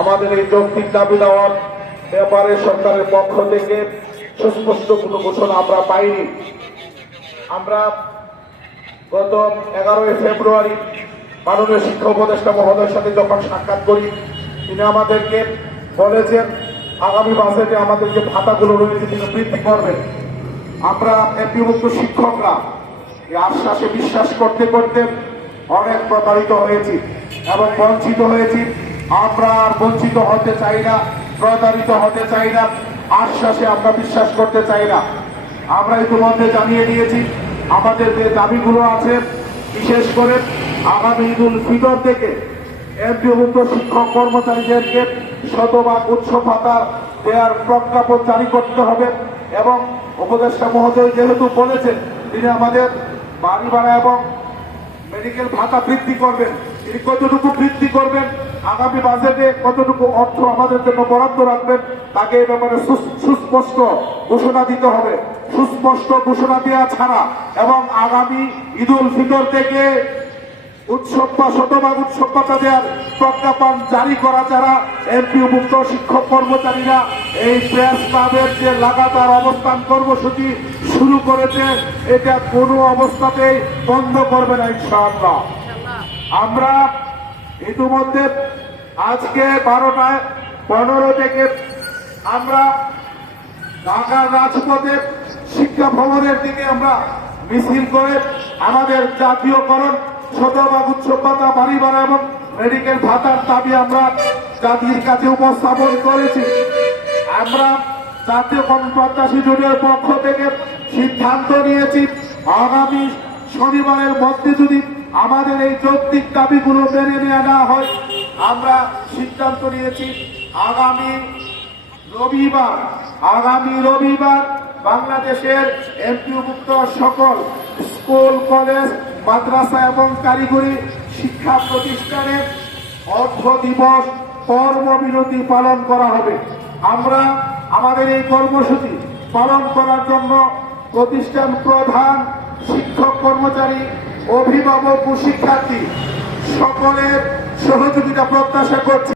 আমাদের এই যৌক্তিক দাবি দেওয়ার ব্যাপারে সরকারের পক্ষ থেকে সুস্পষ্ট কোনো ঘোষণা আমরা পাইনি। আমরা গত 11 ফেব্রুয়ারি মাননীয় শিক্ষা উপদেষ্টা মহোদয়ের সাথে যখন সাক্ষাৎ করি, তিনি আমাদেরকে বলেছেন আগামী বাজেটে আমাদের যে ভাতাগুলো রয়েছে তিনি বৃদ্ধি করবেন। আমরা এমপিভুক্ত শিক্ষকরা এই আশ্বাসে বিশ্বাস করতে করতে অনেক প্রতারিত হয়েছি এবং বঞ্চিত হয়েছি। আমরা আর বঞ্চিত হতে চাই না, প্রতারিত হতে চাই না, আশ্বাসে আমরা বিশ্বাস করতে চাই না। আমরা ইতিমধ্যে জানিয়ে দিয়েছি আমাদের যে দাবিগুলো আছে, বিশেষ করে আগামী ঈদুল ফিতর থেকে এমপিভুক্ত শিক্ষক কর্মচারীদেরকে শতভাগ উৎসব ভাতা দেওয়ার প্রজ্ঞাপন জারি করতে হবে এবং উপদেষ্টা মহোদয় যেহেতু বলেছেন তিনি আমাদের বাড়ি ভাড়া এবং মেডিকেল ভাতা বৃদ্ধি করবেন, তিনি কতটুকু বৃদ্ধি করবেন, আগামী বাজেটে কতটুকু অর্থ আমাদের জন্য বরাদ্দ রাখবেন, তাকে এই ব্যাপারে সুস্পষ্ট ঘোষণা দিতে হবে। সুস্পষ্ট ঘোষণা দেওয়া ছাড়া এবং আগামী ঈদুল ফিতর থেকে উৎসব বা শতভাগ উৎসব ভাতা দেওয়ার প্রজ্ঞাপন জারি করা ছাড়া এমপিওভুক্ত শিক্ষক কর্মচারীরা এই প্রেস ক্লাবের যে লাগাতার অবস্থান কর্মসূচি শুরু করেছে এটা কোনো অবস্থাতেই বন্ধ করবে না ইনশাআল্লাহ। আমরা ইতিমধ্যে আজকে 12:15 থেকে আমরা ঢাকার রাজপথে শিক্ষা ভবনের দিকে আমরা মিছিল করে আমাদের জাতীয়করণ, শতভাগ উৎসব ভাতা, বাড়ি ভাড়া এবং মেডিকেল ভাতার দাবি আমরা জাতির কাছে উপস্থাপন করেছি। আমরা জাতীয় গণপ্রত্যাশী জোটের পক্ষ থেকে সিদ্ধান্ত নিয়েছি আগামী শনিবারের মধ্যে যদি আমাদের এই যৌক্তিক দাবিগুলো মেনে নেওয়া না হয়, আমরা সিদ্ধান্ত নিয়েছি আগামী রবিবার বাংলাদেশের এমপিওভুক্ত সকল স্কুল, কলেজ, মাদ্রাসা এবং কারিগরি শিক্ষা প্রতিষ্ঠানে অর্ধ দিবস কর্মবিরতি পালন করা হবে। আমরা আমাদের এই কর্মসূচি পালন করার জন্য প্রতিষ্ঠান প্রধান, শিক্ষক কর্মচারী, অভিভাবক ও শিক্ষার্থী সকলের সহযোগিতা প্রত্যাশা করছি।